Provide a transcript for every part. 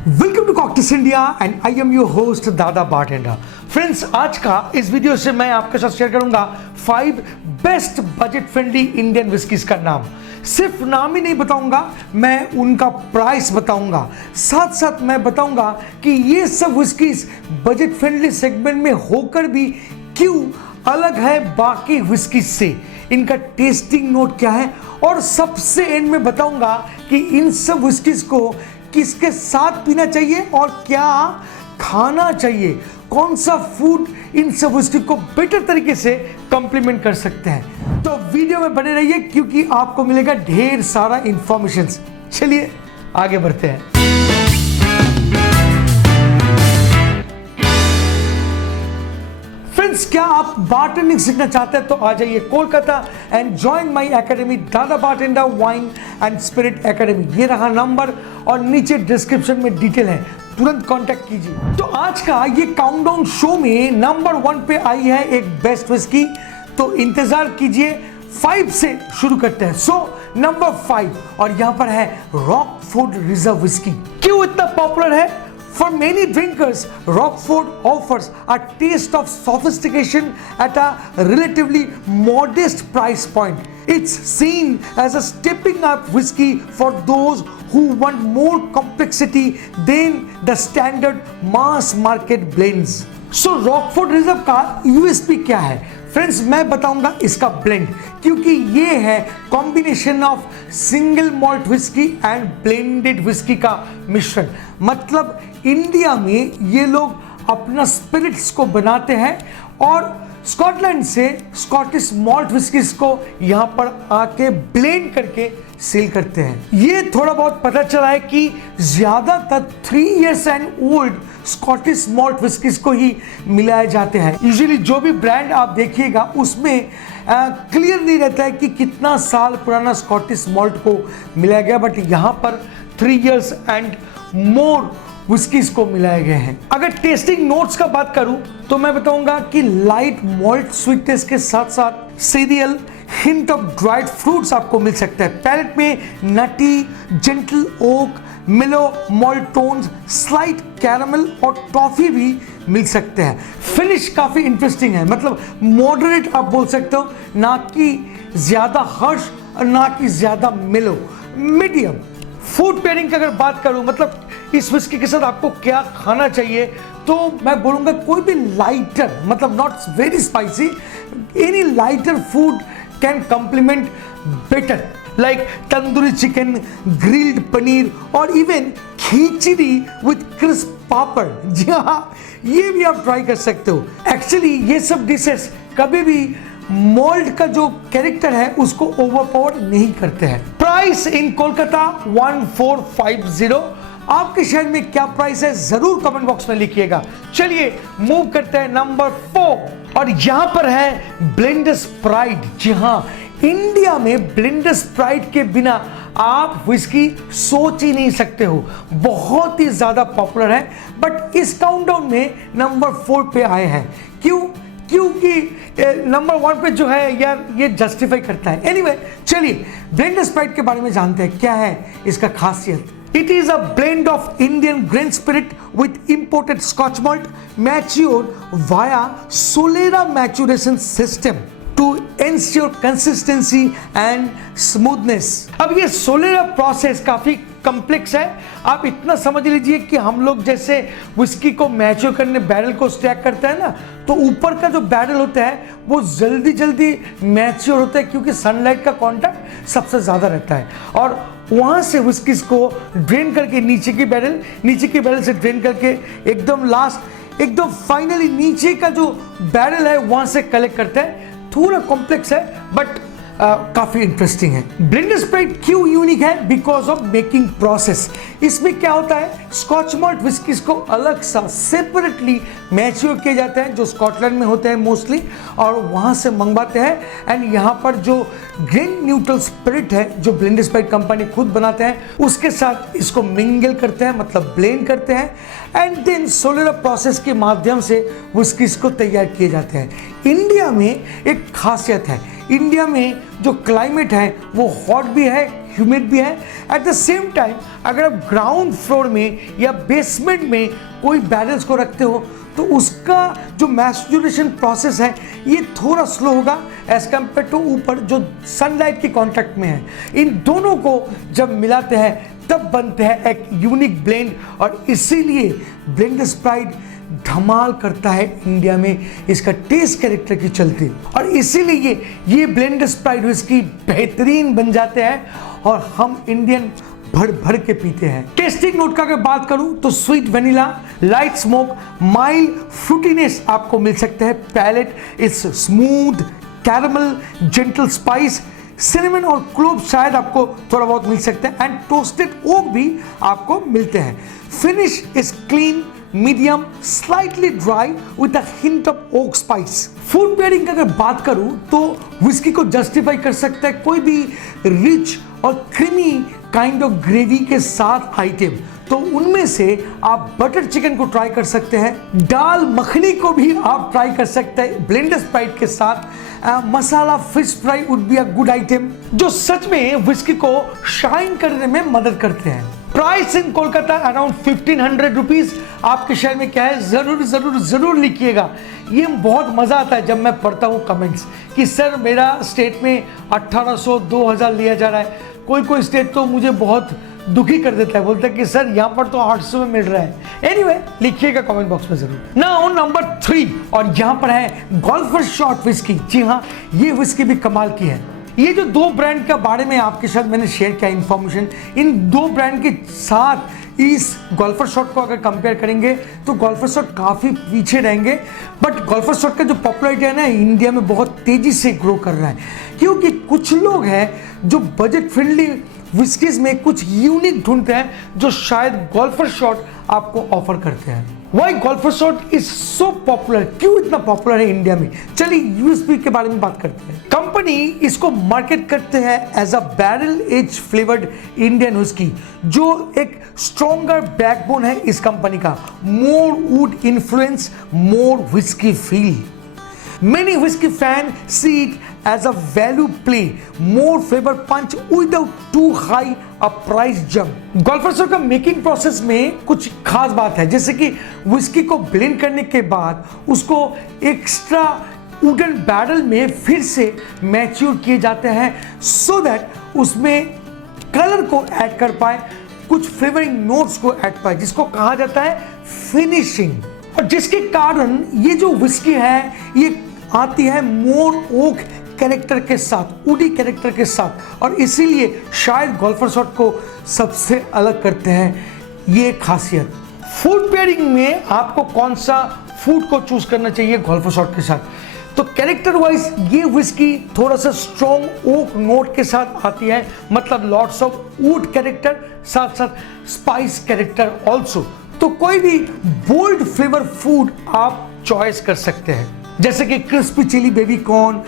Welcome to cocktails India and I am your host Dada bartender. Friends, आज का इस video से मैं आपके साथ शेयर करूंगा 5 best budget friendly Indian whiskeys का नाम। सिर्फ नाम ही नहीं बताऊंगा, मैं उनका प्राइस बताऊंगा। साथ साथ मैं बताऊंगा कि ये सब विस्कीज बजट फ्रेंडली सेगमेंट में होकर भी क्यों अलग है बाकी विस्कीज से, इनका टेस्टिंग नोट क्या है, और सबसे एंड में बताऊंगा कि इन सब विस्कीज को किसके साथ पीना चाहिए और क्या खाना चाहिए, कौन सा फूड इन सब विस्की को बेटर तरीके से कंप्लीमेंट कर सकते हैं। तो वीडियो में बने रहिए क्योंकि आपको मिलेगा ढेर सारा इंफॉर्मेशन। चलिए आगे बढ़ते हैं। फ्रेंड्स, क्या आप बारटेंडिंग सीखना चाहते हैं तो आ जाइए Kolkata and join my academy, Dada bartender wine and spirit academy. ये रहा नंबर और नीचे डिस्क्रिप्शन में डिटेल है, तुरंत कांटेक्ट कीजिए। तो आज का ये काउंटडाउन शो में नंबर 1 पे आई है एक बेस्ट विस्की, तो इंतजार कीजिए। 5 से शुरू करते हैं। सो नंबर 5 और यहां पर है रॉकफोर्ड रिजर्व विस्की। क्यों इतना पॉपुलर है? For many drinkers, Rockford offers a taste of sophistication at a relatively modest price point. It's seen as a stepping up whiskey for those who want more complexity than the standard mass market blends. So Rockford Reserve का USP क्या है? Friends, मैं बताऊंगा इसका blend, क्योंकि ये है combination of single malt whisky and blended whisky का मिश्रण। मतलब इंडिया में ये लोग अपना स्पिरिट्स को बनाते हैं और स्कॉटलैंड से स्कॉटिश मॉल्ट विस्कीज को यहाँ पर आके ब्लेंड करके सेल करते हैं। ये थोड़ा बहुत पता चला है कि ज्यादातर 3 years and old Scottish malt whiskeys को ही मिलाए जाते हैं। यूजुअली जो भी ब्रांड आप देखिएगा उसमें क्लियर नहीं रहता है कि कितना साल पुराना स्कॉटिश मॉल्ट को मिलाया गया, बट यहाँ पर 3 years एंड मोर विस्कीज को मिलाए गए हैं। अगर टेस्टिंग नोट्स का बात करूं तो मैं बताऊंगा कि लाइट मॉल्ट स्वीटनेस के साथ साथ serial hint of dried fruits आपको मिल सकता है। पैलेट में नटी, जेंटल ओक, मिलो मॉल्ट टोन्स, स्लाइट कैरामल और टॉफी भी मिल सकते हैं। फिनिश काफी इंटरेस्टिंग है, मतलब मॉडरेट आप बोल सकते हो, ना कि ज्यादा हर्ष और ना कि ज्यादा मिलो, मीडियम। फूड पेयरिंग की अगर बात करूं, मतलब इस विस्की के साथ आपको क्या खाना चाहिए, तो मैं बोलूंगा कोई भी लाइटर, मतलब not very spicy, any lighter food can complement better, like tandoori chicken, grilled paneer और इवन खिचड़ी विद क्रिस्प पापड़। जी हाँ, ये भी आप ट्राई कर सकते हो। एक्चुअली ये सब डिशेस कभी भी मोल्ड का जो कैरेक्टर है उसको ओवरपावर नहीं करते हैं। Price in Kolkata 1450। आपके शहर में क्या प्राइस है जरूर कमेंट बॉक्स में लिखिएगा। चलिए मूव करते हैं नंबर 4 और यहां पर है ब्लेंडर्स प्राइड। जी हां, इंडिया में ब्लेंडर्स प्राइड के बिना आप विस्की सोच ही नहीं सकते हो। बहुत ही ज्यादा पॉपुलर है, बट इस काउंटडाउन में नंबर 4 पे आए हैं। क्योंकि नंबर 1 पे जो है यार ये जस्टिफाई करता है। एनीवे, चलिए ब्लेंडर्स प्राइड के बारे में जानते हैं क्या है इसका खासियत। It is a blend of Indian grain spirit with imported Scotch malt matured via Solera maturation system to ensure consistency and smoothness। अब ये Solera प्रोसेस काफी कॉम्प्लेक्स है। आप इतना समझ लीजिए कि हम लोग जैसे विस्की को मैच्योर करने बैरल को स्टैक करते हैं ना, तो ऊपर का जो बैरल होता है वो जल्दी मैच्योर होता है क्योंकि सनलाइट का कांटेक्ट सबसे ज्यादा रहता है, और वहां से विस्कीज को ड्रेन करके नीचे की बैरल से ड्रेन करके एकदम लास्ट, एकदम फाइनली नीचे का जो बैरल है वहां से कलेक्ट करते हैं। थोड़ा कॉम्प्लेक्स है बट काफी इंटरेस्टिंग है। ब्लेंडर्स प्राइड क्यों यूनिक है? Because of making process. इसमें क्या होता है, स्कॉच मॉल्ट विस्कीज को अलग सा सेपरेटली मैच्योर किए जाते हैं जो स्कॉटलैंड में होते हैं मोस्टली, और वहां से मंगवाते हैं। एंड यहाँ पर जो ग्रेन न्यूट्रल स्पिरिट है जो ब्लेंडर्स प्राइड कंपनी खुद बनाते हैं उसके साथ इसको मिंगल करते हैं, मतलब ब्लेंड करते हैं, एंड देन सोलेरा प्रोसेस के माध्यम से विस्कीज को तैयार किए जाते हैं। इंडिया में एक खासियत है, इंडिया में जो क्लाइमेट है वो हॉट भी है, ह्यूमिड भी है। एट द सेम टाइम अगर आप ग्राउंड फ्लोर में या बेसमेंट में कोई बैरल्स को रखते हो तो उसका जो मैच्योरेशन प्रोसेस है ये थोड़ा स्लो होगा एज कम्पेयर टू ऊपर जो सनलाइट के कॉन्टैक्ट में है। इन दोनों को जब मिलाते हैं तब बनते हैं एक यूनिक ब्लेंड, और इसीलिए ब्लेंडर्स प्राइड धमाल करता है इंडिया में इसका टेस्ट कैरेक्टर के चलते, और इसीलिए ये ब्लेंडर्स प्राइड विस्की बेहतरीन बन जाते हैं और हम इंडियन भर भर के पीते हैं। टेस्टिंग नोट का अगर बात करूं तो sweet vanilla, light smoke, mild fruitiness आपको मिल सकते हैं। Palate is smooth, caramel, gentle spice, cinnamon और क्लोव शायद आपको थोड़ा बहुत मिल सकते हैं, एंड टोस्टेड ओक भी आपको मिलते हैं। Finish is clean, medium, slightly dry with a hint of oak spice. Food pairing की अगर बात करूं तो विस्की को जस्टिफाई कर सकता है कोई भी रिच और क्रीमी काइंड ऑफ ग्रेवी के साथ आइटम, तो उनमें से आप बटर चिकन को ट्राई कर सकते हैं, दाल मखनी को भी आप ट्राई कर सकते हैं ब्लेंडर्स प्राइड के साथ। Masala fish fry would be a good item जो सच में विस्की को शाइन करने में मदद करते हैं। Price in Kolkata around 1500 rupees. आपके शहर में क्या है जरूर जरूर जरूर लिखिएगा। ये बहुत मजा आता है जब मैं पढ़ता हूँ कमेंट्स कि सर मेरा स्टेट में 1800 2000 लिया जा रहा है। कोई स्टेट तो मुझे बहुत दुखी कर देता है, बोलता है कि सर यहाँ पर तो 800 में मिल रहा है। एनीवे लिखिएगा कमेंट बॉक्स में जरूर। नाउ नंबर 3, और यहाँ पर है गोल्फर शॉट विस्की। जी हाँ, ये विस्की भी कमाल की है। ये जो दो ब्रांड के बारे में आपके साथ मैंने शेयर किया इंफॉर्मेशन, इन दो ब्रांड के साथ इस गोल्फर शॉट को अगर कंपेयर करेंगे तो गोल्फर शॉट काफ़ी पीछे रहेंगे, बट गोल्फर शॉट का जो पॉपुलरिटी है ना इंडिया में बहुत तेज़ी से ग्रो कर रहा है, क्योंकि कुछ लोग हैं जो बजट फ्रेंडली विस्कीज में कुछ यूनिक ढूंढते हैं जो शायद गोल्फर शॉट आपको ऑफर करते हैं। Why golfer shot is so popular, क्यों इतना पॉपुलर है इंडिया में? चलिए यूएसपी के बारे में बात करते हैं। कंपनी इसको मार्केट करते हैं as a barrel aged flavoured Indian whisky, जो एक स्ट्रॉन्गर बैकबोन है इस कंपनी का। More wood influence, more whisky feel. Many whiskey fans see it as a value play, more flavor punch without too high a price jump. Golfer shot का making process में कुछ खास बात है, जैसे कि विस्की को ब्लेंड करने के बाद उसको एक्स्ट्रा वुडन बैरल में फिर से मैच्योर किए जाते हैं सो दैट उसमें कलर को ऐड कर पाए, कुछ फ्लेवरिंग नोट्स को ऐड पाए, जिसको कहा जाता है फिनिशिंग, और जिसके कारण ये जो विस्की है ये आती है मोर ओक कैरेक्टर के साथ, वुडी कैरेक्टर के साथ, और इसीलिए शायद गोल्फर शॉट को सबसे अलग करते हैं ये खासियत। फूड पेयरिंग में आपको कौन सा फूड को चूज करना चाहिए गोल्फर शॉट के साथ? तो कैरेक्टर वाइज ये विस्की थोड़ा सा स्ट्रॉन्ग ओक नोट के साथ आती है, मतलब लॉट्स ऑफ वुड कैरेक्टर, साथ साथ स्पाइस कैरेक्टर ऑल्सो। तो कोई भी बोल्ड फ्लेवर फूड आप चॉइस कर सकते हैं, जैसे कि crispy chilli baby corn,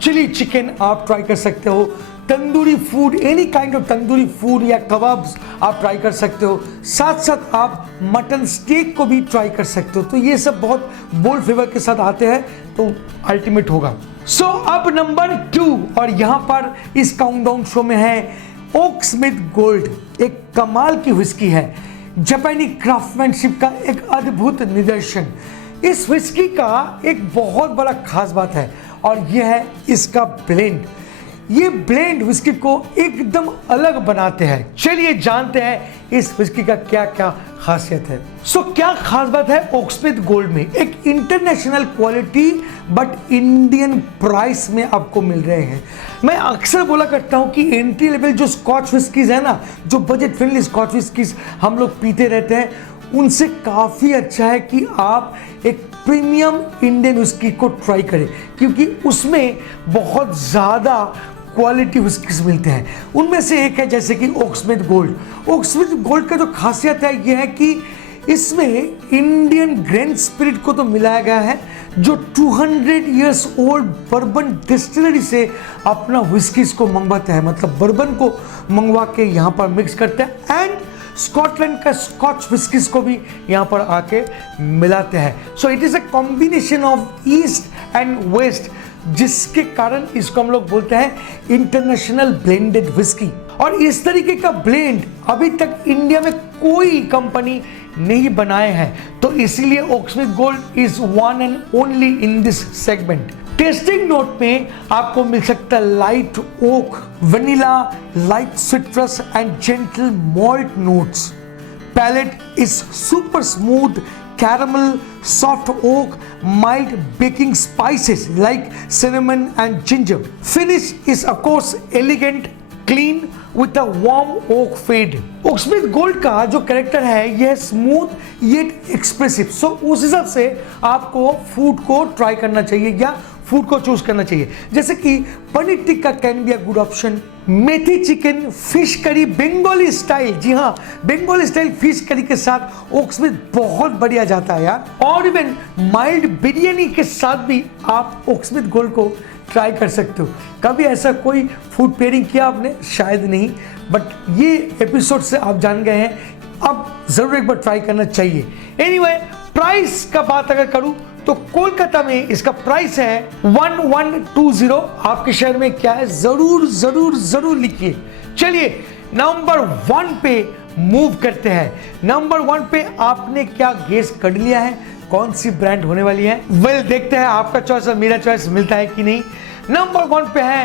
chilli chicken आप ट्राई कर सकते हो, tandoori food, any kind of tandoori food या कबाब्स आप ट्राई कर सकते हो, साथ साथ आप मटन स्टेक को भी ट्राई कर सकते हो। तो ये सब बहुत बोल्ड फ्लेवर के साथ आते हैं तो अल्टीमेट होगा। सो अब नंबर 2, और यहाँ पर इस काउंटडाउन शो में है ओक स्मिथ गोल्ड। एक कमाल की विस्की है, जापानी क्राफ्टमैनशिप का एक अद्भुत निदर्शन। इस विस्की का एक बहुत बड़ा खास बात है और यह है इसका ब्लेंड। ये ब्लेंड विस्की को एकदम अलग बनाते हैं। चलिए जानते हैं इस विस्की का क्या क्या खासियत है। सो क्या खास बात है ओक स्मिथ गोल्ड में? एक international quality but Indian price में आपको मिल रहे हैं। मैं अक्सर बोला करता हूं कि एंट्री लेवल जो स्कॉच विस्कीज है ना, जो बजट फ्रेंडली स्कॉच विस्कीज हम लोग पीते रहते हैं, उनसे काफ़ी अच्छा है कि आप एक प्रीमियम इंडियन विस्की को ट्राई करें, क्योंकि उसमें बहुत ज़्यादा क्वालिटी विस्कीज मिलते हैं। उनमें से एक है जैसे कि Oak Smith Gold. Oak Smith Gold का जो खासियत है यह है कि इसमें इंडियन ग्रैंड स्पिरिट को तो मिलाया गया है, जो 200 इयर्स ओल्ड बर्बन डिस्टिलरी से अपना विस्कीज को मंगवाता है, मतलब बर्बन को मंगवा के यहाँ पर मिक्स करते हैं, एंड स्कॉटलैंड का स्कॉच विस्कीज को भी यहाँ पर आके मिलाते हैं। So it is a combination of east and west, जिसके कारण इसको हम लोग बोलते हैं इंटरनेशनल ब्लेंडेड विस्की। और इस तरीके का ब्लेंड अभी तक इंडिया में कोई कंपनी नहीं बनाए हैं, तो इसीलिए Oaksmith Gold is one and only in this segment. Tasting note में आपको मिल सकता है light oak, vanilla, light citrus and gentle malt notes. Palate is super smooth caramel, soft oak, mild baking spices like cinnamon and ginger. Finish is of course elegant, clean with a warm oak fade. Oaksmith Gold का जो character है यह smooth yet expressive, सो उस हिसाब से आपको food को try करना चाहिए या फूड को चूज करना चाहिए। जैसे कि paneer tikka can be a good option, methi chicken, fish curry Bengali style, जी हाँ बंगाली स्टाइल फिश करी के साथ ओकस्मिथ बहुत बढ़िया जाता है यार। और इवन माइल्ड बिरयानी के साथ भी आप ओकस्मिथ गोल्ड को ट्राई कर सकते हो। कभी ऐसा कोई फूड पेयरिंग किया आपने? शायद नहीं, बट ये एपिसोड से आप जान गए हैं, अब जरूर एक बार ट्राई करना चाहिए। एनीवे, प्राइस का बात अगर करूं तो कोलकाता में इसका प्राइस है 1120। आपके शहर में क्या है जरूर जरूर जरूर लिखिए। चलिए नंबर 1 पे मूव करते हैं। नंबर 1 पे आपने क्या गेस कर लिया है कौन सी ब्रांड होने वाली है? वेल देखते हैं आपका चॉइस और मेरा चॉइस मिलता है कि नहीं। नंबर 1 पे है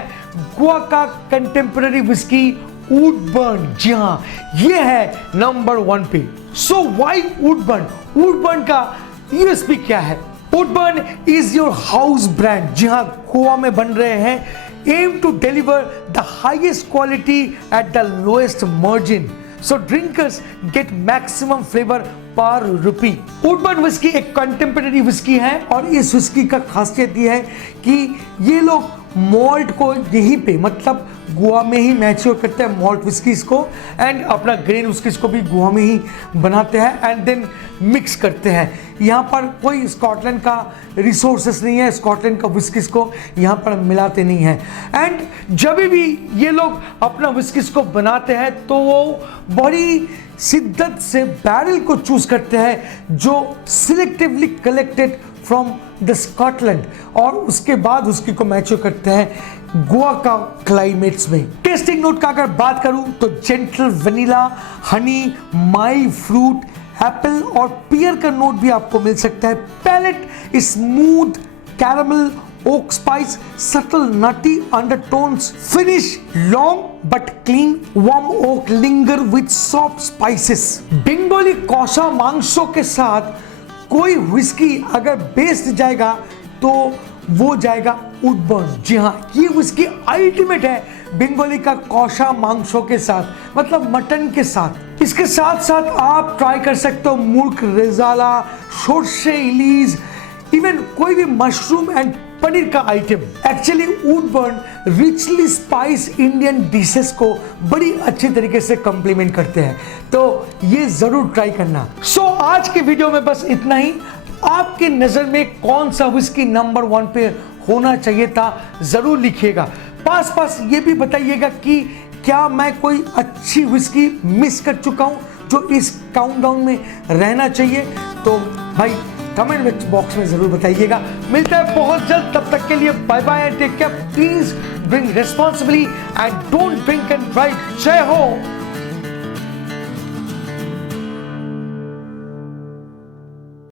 गोवा का कंटेम्पररी विस्की वुडबर्न। जी हाँ, ये है नंबर 1 पे। So why Woodburn? वुडबर्न का यूएसपी क्या है? Woodburn is your house brand. जी हाँ, गोवा में बन रहे हैं। Aim to deliver the highest quality at the lowest margin, so drinkers get maximum flavour per rupee. Woodburn whisky एक कंटेम्पररी विस्की है और इस विस्की का खासियत ये है कि ये लोग मॉल्ट को यहीं पे मतलब गोवा में ही मैच्योर करते हैं मॉल्ट विस्कीज को, एंड अपना ग्रेन विस्कीज को भी गोवा में ही बनाते हैं एंड देन मिक्स करते हैं। यहाँ पर कोई स्कॉटलैंड का रिसोर्सेस नहीं है, स्कॉटलैंड का विस्कीज को यहाँ पर मिलाते नहीं हैं। एंड जब भी ये लोग अपना विस्कीज को बनाते हैं तो वो बड़ी शिद्दत से बैरल को चूज करते हैं जो selectively collected from the Scotland, और उसके बाद उसकी को मैच्योर करते हैं गोवा का क्लाइमेट्स में। टेस्टिंग नोट का अगर बात करूं तो gentle vanilla, honey, mild fruit, apple और पियर का नोट भी आपको मिल सकता है। Palate smooth caramel, oak spice, subtle nutty undertones. Finish long but clean, warm oak linger with soft spices. Bengali kosha मांसों के साथ कोई विस्की अगर बेस्ड जाएगा तो वो जाएगा वुडबर्न। जी हाँ, ये विस्की अल्टीमेट है बंगाली का कौशा मांसों के साथ, मतलब मटन के साथ। इसके साथ साथ आप ट्राई कर सकते हो मुर्क रेजाला, शोरशे इलीज, इवन कोई भी मशरूम एंड पनीर का item. Actually Woodburn richly spice Indian dishes को बड़ी अच्छे तरीके से कॉम्प्लीमेंट करते हैं, तो ये जरूर ट्राई करना। सो आज के वीडियो में बस इतना ही। आपकी नजर में कौन सा विस्की नंबर 1 पे होना चाहिए था जरूर लिखिएगा। पास पास ये भी बताइएगा कि क्या मैं कोई अच्छी विस्की मिस कर चुका हूं जो इस काउंटडाउन में रहना चाहिए, तो भाई कमेंट बॉक्स में जरूर बताइएगा। मिलता है बहुत जल्द, तब तक के लिए bye bye and take care. Please drink responsibly and don't drink and drive. जय हो।